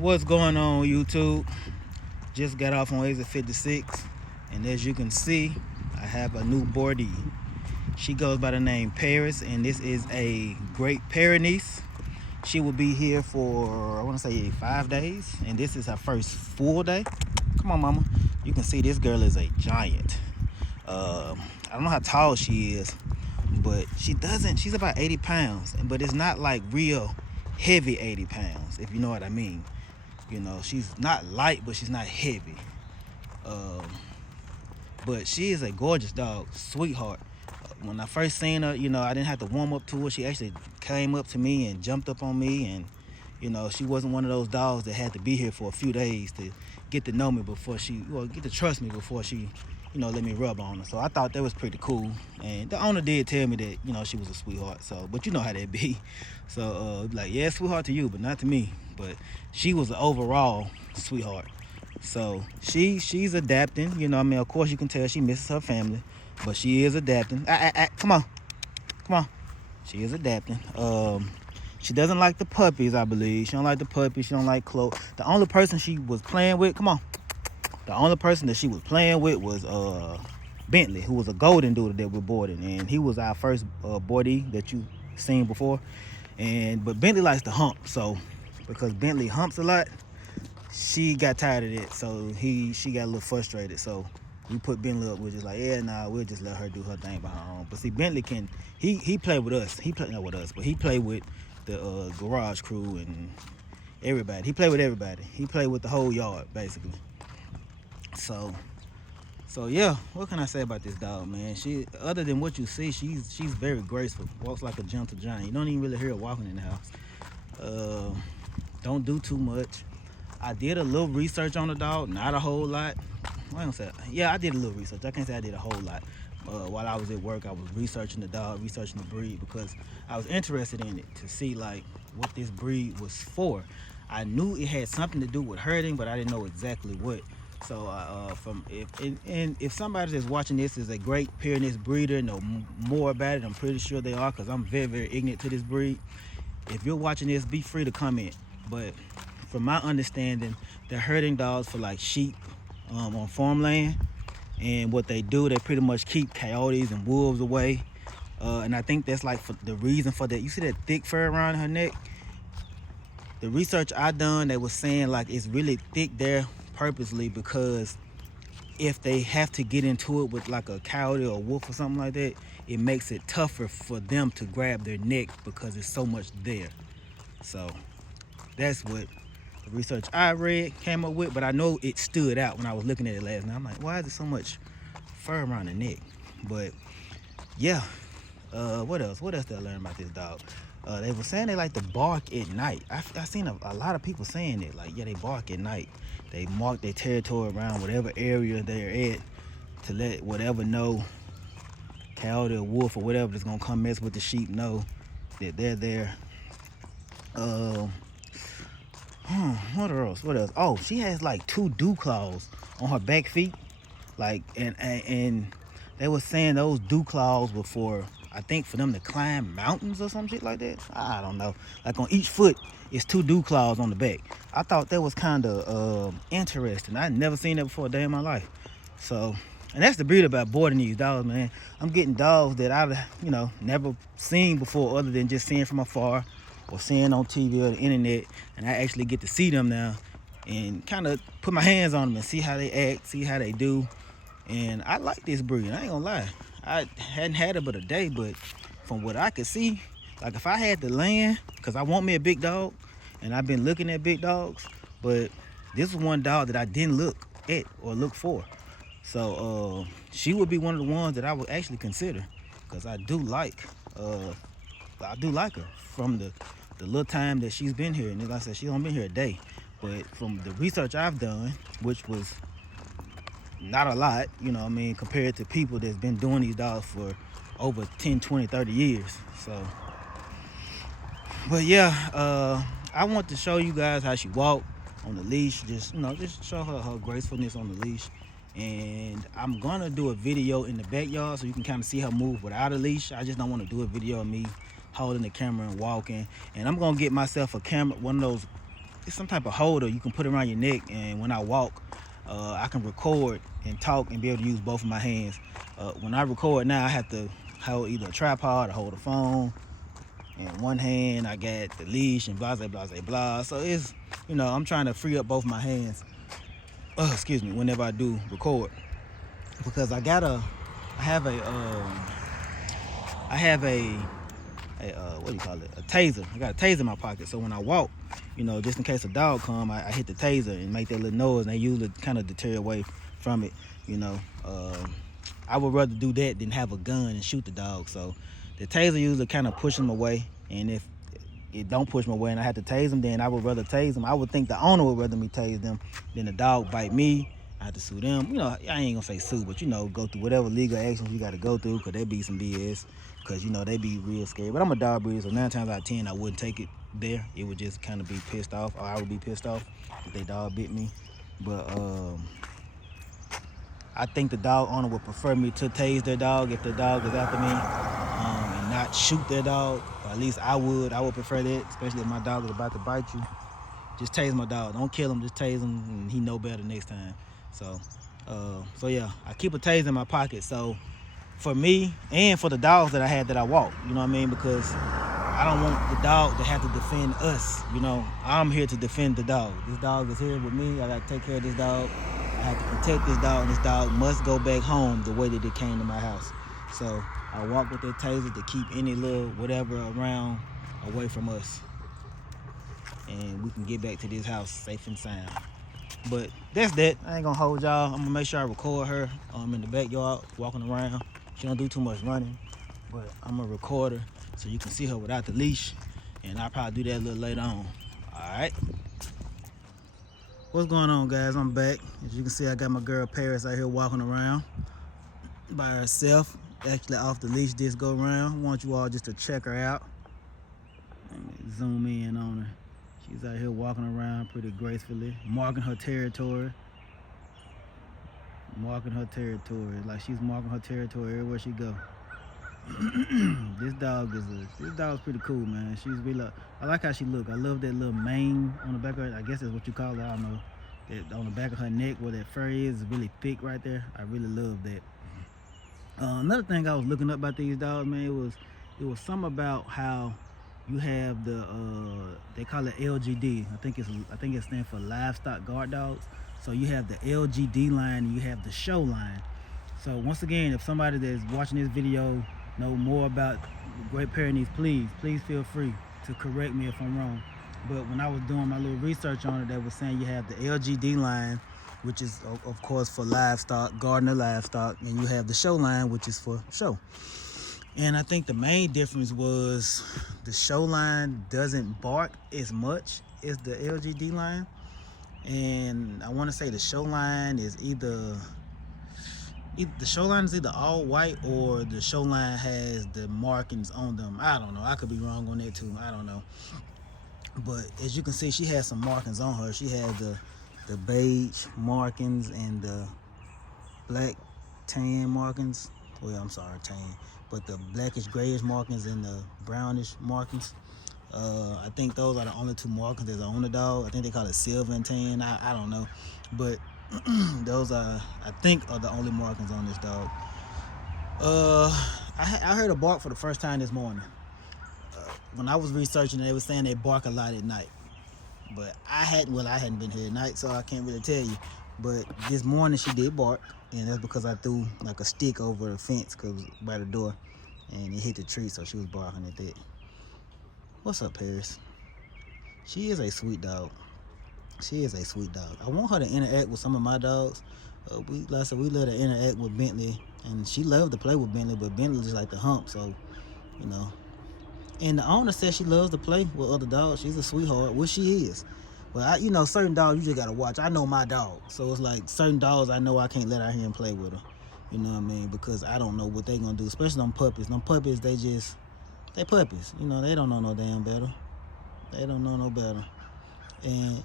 What's going on, YouTube? Just got off on exit 56, and as you can see, I have a new boardie. She goes by the name Paris, and this is a Great Pyrenees. She will be here for, I want to say, 5 days, and this is her first full day. Come on, mama. You can see this girl is a giant. I don't know how tall she is, but she's about 80 pounds, but it's not like real heavy 80 pounds, if you know what I mean. You know, she's not light, but she's not heavy. But she is a gorgeous dog, sweetheart. When I first seen her, I didn't have to warm up to her. She actually came up to me and jumped up on me, and she wasn't one of those dogs that had to be here for a few days to get to know me before get to trust me before she, let me rub on her. So I thought that was pretty cool. And the owner did tell me that, she was a sweetheart. So, but you know how that be. So, like, yeah, sweetheart to you, but not to me. But she was an overall sweetheart. So she's adapting. Of course you can tell she misses her family, but she is adapting. Come on. She is adapting. She doesn't like the puppies, I believe. She don't like the puppies. She don't like Chloe. The only person she was playing with, the only person that she was playing with was Bentley, who was a golden doodle that we're boarding, and he was our first boardie that you seen before. But Bentley likes to hump, so because Bentley humps a lot, she got tired of it. So she got a little frustrated. So we put Bentley up. We're just like, we'll just let her do her thing by her own. But see, Bentley he played with us. He played not with us, but he played with the garage crew and everybody. He played with everybody. He played with the whole yard, basically. So yeah, what can I say about this dog, man? She, other than what you see, she's very graceful. Walks like a gentle giant. You don't even really hear her walking in the house. Don't do too much. I did a little research on the dog, not a whole lot. I did a little research. I can't say I did a whole lot. While I was at work, I was researching the dog, researching the breed, because I was interested in it to see like what this breed was for. I knew it had something to do with herding, but I didn't know exactly what. So if somebody that's watching this is a Great Pyrenees breeder, know more about it, I'm pretty sure they are, because I'm very, very ignorant to this breed. If you're watching this, be free to comment. But from my understanding, they're herding dogs for like sheep on farmland. And what they do, they pretty much keep coyotes and wolves away. And I think that's like the reason for that. You see that thick fur around her neck? The research I done, they was saying like it's really thick there purposely, because if they have to get into it with like a coyote or a wolf or something like that, it makes it tougher for them to grab their neck because there's so much there. So that's what the research I read came up with, but I know it stood out when I was looking at it last night. I'm like, why is there so much fur around the neck? But yeah, what else did I learn about this dog? They were saying they like to bark at night. I seen a lot of people saying it, like, yeah, they bark at night. They mark their territory around whatever area they're at to let whatever know, coyote or wolf or whatever that's gonna come mess with the sheep, know that they're there. What else? Oh, she has like 2 dew claws on her back feet, like, and they were saying those dew claws were for, I think, for them to climb mountains or some shit like that. I don't know. Like on each foot is 2 dew claws on the back. I thought that was kind of interesting. I'd never seen that before a day in my life. So, and that's the beauty about boarding these dogs, man. I'm getting dogs that I've never seen before, other than just seeing from afar or seeing on TV or the internet, and I actually get to see them now and kind of put my hands on them and see how they act, see how they do. And I like this breed, I ain't gonna lie. I hadn't had it but a day, but from what I could see, like if I had the land, because I want me a big dog, and I've been looking at big dogs, but this is one dog that I didn't look at or look for. So she would be one of the ones that I would actually consider, because I do like her from the little time that she's been here. And like I said, she's only been here a day, but from the research I've done, which was not a lot, compared to people that's been doing these dogs for over 10, 20, 30 years. So, but yeah, I want to show you guys how she walked on the leash. Just show her gracefulness on the leash. And I'm gonna do a video in the backyard so you can kind of see her move without a leash. I just don't want to do a video of me holding the camera and walking. And I'm gonna get myself a camera, one of those it's some type of holder you can put around your neck, and when I walk, I can record and talk and be able to use both of my hands. When I record now, I have to hold either a tripod or hold a phone. In one hand, I got the leash and blah, blah, blah, blah. So it's, I'm trying to free up both my hands, whenever I do record. Because I have a what do you call it? A taser. I got a taser in my pocket. So when I walk, just in case a dog come, I hit the taser and make that little noise, and they usually kind of deter away from it. I would rather do that than have a gun and shoot the dog. So the taser usually kind of push them away, and if it don't push them away and I have to tase them, then I would rather tase them. I would think the owner would rather me tase them than the dog bite me. I have to sue them. I ain't gonna say sue, but go through whatever legal actions you got to go through, because they be some BS, because they be real scary. But I'm a dog breeder, so 9 times out of 10 I wouldn't take it there. It would just kind of be pissed off, or I would be pissed off if they dog bit me. But I think the dog owner would prefer me to tase their dog if the dog is after me, and not shoot their dog. Or at least I would prefer that, especially if my dog is about to bite you. Just tase my dog. Don't kill him, just tase him, and he know better next time. So yeah, I keep a taser in my pocket. So for me and for the dogs that I had that I walk, because I don't want the dog to have to defend us. I'm here to defend the dog. This dog is here with me. I got to take care of this dog. I have to protect this dog, and this dog must go back home the way that it came to my house. So I walk with that taser to keep any little whatever around away from us, and we can get back to this house safe and sound. But that's that. I ain't gonna hold y'all. I'm gonna make sure I record her in the backyard walking around. She don't do too much running, but I'm gonna record her so you can see her without the leash, and I'll probably do that a little later on. Alright. What's going on, guys? I'm back. As you can see, I got my girl Paris out here walking around by herself, actually off the leash this go around. I want you all just to check her out. Let me zoom in on her. She's out here walking around pretty gracefully, marking her territory. Like she's marking her territory everywhere she go. This dog's pretty cool, man. She's really, I like how she look. I love that little mane on the back of her. I guess that's what you call it. I don't know. That on the back of her neck where that fur is really thick right there. I really love that. Another thing I was looking up about these dogs, man, it was something about how you have the they call it LGD. I think it stands for livestock guard dogs. So you have the LGD line and you have the show line. So once again, if somebody that's watching this video know more about Great Pyrenees, please feel free to correct me if I'm wrong. But when I was doing my little research on it, they were saying you have the LGD line, which is of course for livestock, Gardner livestock, and you have the show line, which is for show. And I think the main difference was the show line doesn't bark as much as the LGD line. And I want to say the show line is either all white, or the show line has the markings on them. I don't know. I could be wrong on that too. I don't know. But as you can see, she has some markings on her. She had the beige markings and the black tan markings. Well, I'm sorry, tan. But the blackish grayish markings and the brownish markings. I think those are the only 2 markings that are on the dog. I think they call it silver and tan. I don't know. But those I think are the only markings on this dog. I heard a bark for the first time this morning. When I was researching, they were saying they bark a lot at night. But I hadn't been here at night, so I can't really tell you. But this morning she did bark, and that's because I threw like a stick over the fence by the door, and it hit the tree, so she was barking at that. What's up, Paris? She is a sweet dog. I want her to interact with some of my dogs. We let her interact with Bentley, and she loved to play with Bentley, but Bentley just like to hump, so And the owner says she loves to play with other dogs. She's a sweetheart, which she is. But certain dogs you just gotta watch. I know my dog, so it's like certain dogs I know I can't let out here and play with her. You know what I mean? Because I don't know what they gonna do, especially them puppies. Them puppies, they puppies. They don't know no damn better. They don't know no better. And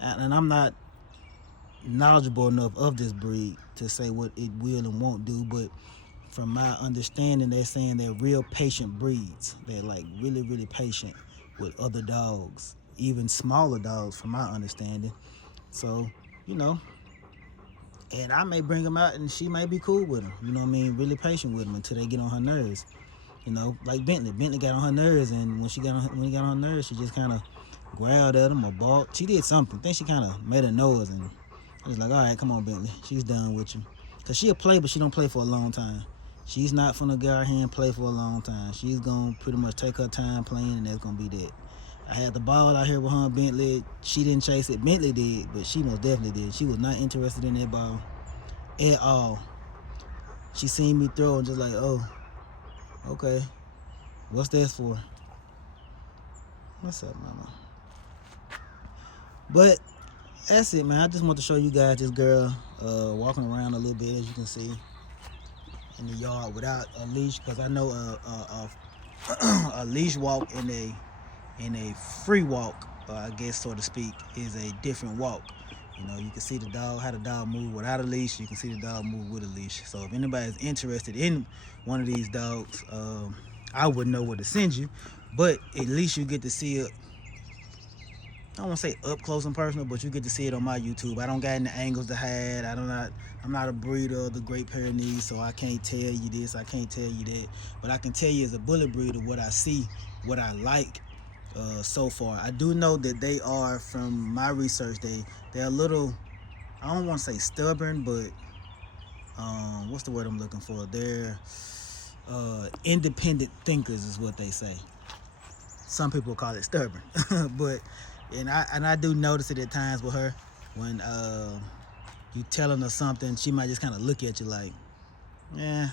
and I'm not knowledgeable enough of this breed to say what it will and won't do, but from my understanding, they're saying they're real patient breeds. They're like really, really patient with other dogs, even smaller dogs from my understanding. So, you know, and I may bring them out and she may be cool with them, you know what I mean, really patient with them until they get on her nerves. You know, like Bentley got on her nerves, and when he got on her nerves, she just kind of growled at him or barked. She did something. I think she kind of made a noise, and I was like, all right, come on, Bentley, she's done with you. Because she'll play, but she don't play for a long time. She's not finna go out here and play for a long time. She's gonna pretty much take her time playing, and that's gonna be that. I had the ball out here with her and Bentley. She didn't chase it. Bentley did, but she most definitely did. She was not interested in that ball at all. She seen me throw and just like, oh, okay, what's this for? What's up, mama? But that's it, man. I just want to show you guys this girl walking around a little bit, as you can see, in the yard without a leash, because I know a leash walk and a free walk, I guess, so to speak, is a different walk. You know, you can see the dog, how the dog move without a leash. You can see the dog move with a leash. So if anybody's interested in one of these dogs, I wouldn't know where to send you, but at least you get to see it. I don't want to say up close and personal, but you get to see it on my YouTube. I don't got any angles to hide. I'm not a breeder of the Great Pyrenees, so I can't tell you this, I can't tell you that. But I can tell you as a bullet breeder what I see, what I like so far. I do know that they are, from my research, they're a little, I don't want to say stubborn, but what's the word I'm looking for? They're independent thinkers is what they say. Some people call it stubborn, but and I do notice it at times with her when you telling her something, she might just kind of look at you like, yeah,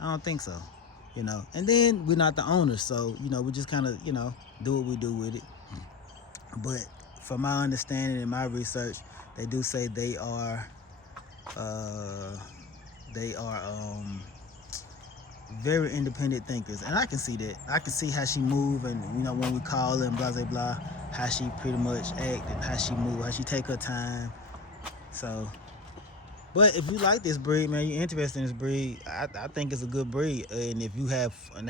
I don't think so, you know. And then we're not the owners, so you know, we just kind of, you know, do what we do with it. But from my understanding and my research, they do say they are very independent thinkers, and I can see that. I can see how she move, and you know, when we call her and blah blah blah, how she pretty much act and how she move, how she take her time. So, but if you like this breed, man, you're interested in this breed, I think it's a good breed. And if you have, and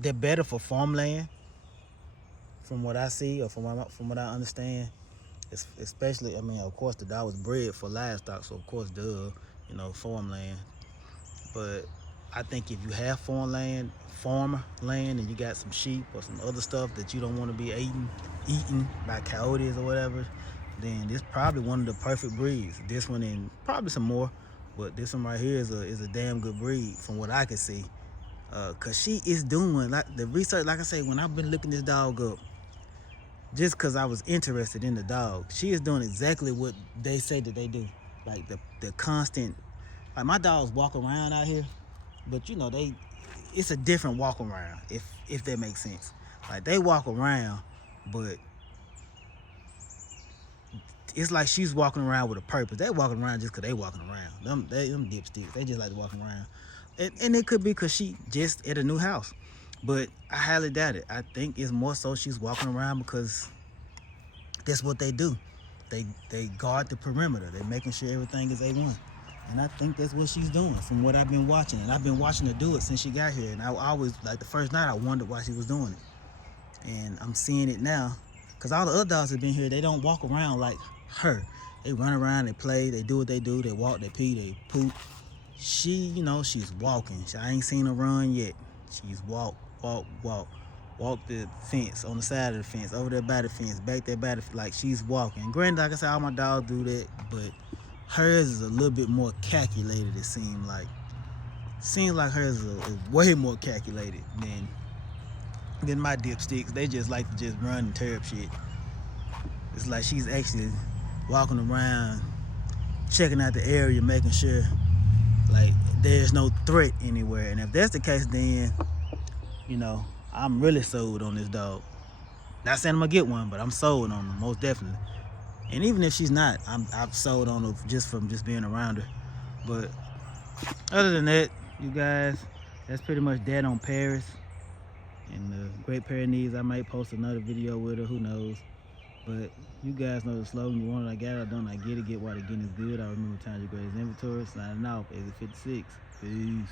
they're better for farmland, from what I see or from what I understand. Especially, I mean, of course, the dog was bred for livestock, so of course, duh, you know, farmland. But I think if you have farmer land, and you got some sheep or some other stuff that you don't want to be eaten by coyotes or whatever, then this probably one of the perfect breeds. This one and probably some more, but this one right here is a damn good breed from what I can see. Cause she is doing, like, the research, like I say, when I've been looking this dog up, just cause I was interested in the dog, she is doing exactly what they say that they do. Like the constant, like my dogs walk around out here, but you know, it's a different walk around, if that makes sense. Like they walk around, but it's like she's walking around with a purpose. They walking around just cause they walking around. Them dipsticks, they just like to walk around. And it could be cause she just at a new house. But I highly doubt it. I think it's more so she's walking around because that's what they do. They guard the perimeter. They're making sure everything is A1. And I think that's what she's doing from what I've been watching. And I've been watching her do it since she got here. And I always, like the first night, I wondered why she was doing it. And I'm seeing it now. Because all the other dogs that have been here, they don't walk around like her. They run around, they play, they do what they do. They walk, they pee, they poop. She, you know, she's walking. I ain't seen her run yet. She's walk. Walk the fence, on the side of the fence, over there by the fence, back there by the, like she's walking. Granted, like I said, all my dogs do that, but hers is a little bit more calculated, it seems like. Seems like hers is way more calculated than my dipsticks. They just like to just run and tear up shit. It's like she's actually walking around, checking out the area, making sure like there's no threat anywhere. And if that's the case, then, you know, I'm really sold on this dog. Not saying I'm gonna get one, but I'm sold on her, most definitely. And even if she's not, I'm sold on her just from just being around her. But other than that, you guys, that's pretty much that on Paris. And the Great Pyrenees, I might post another video with her, who knows. But you guys know the slogan, you want it, I got it, I don't, I get it, get what I get is good. I remember times your greatest inventory. Signing off, Exit 56. Peace.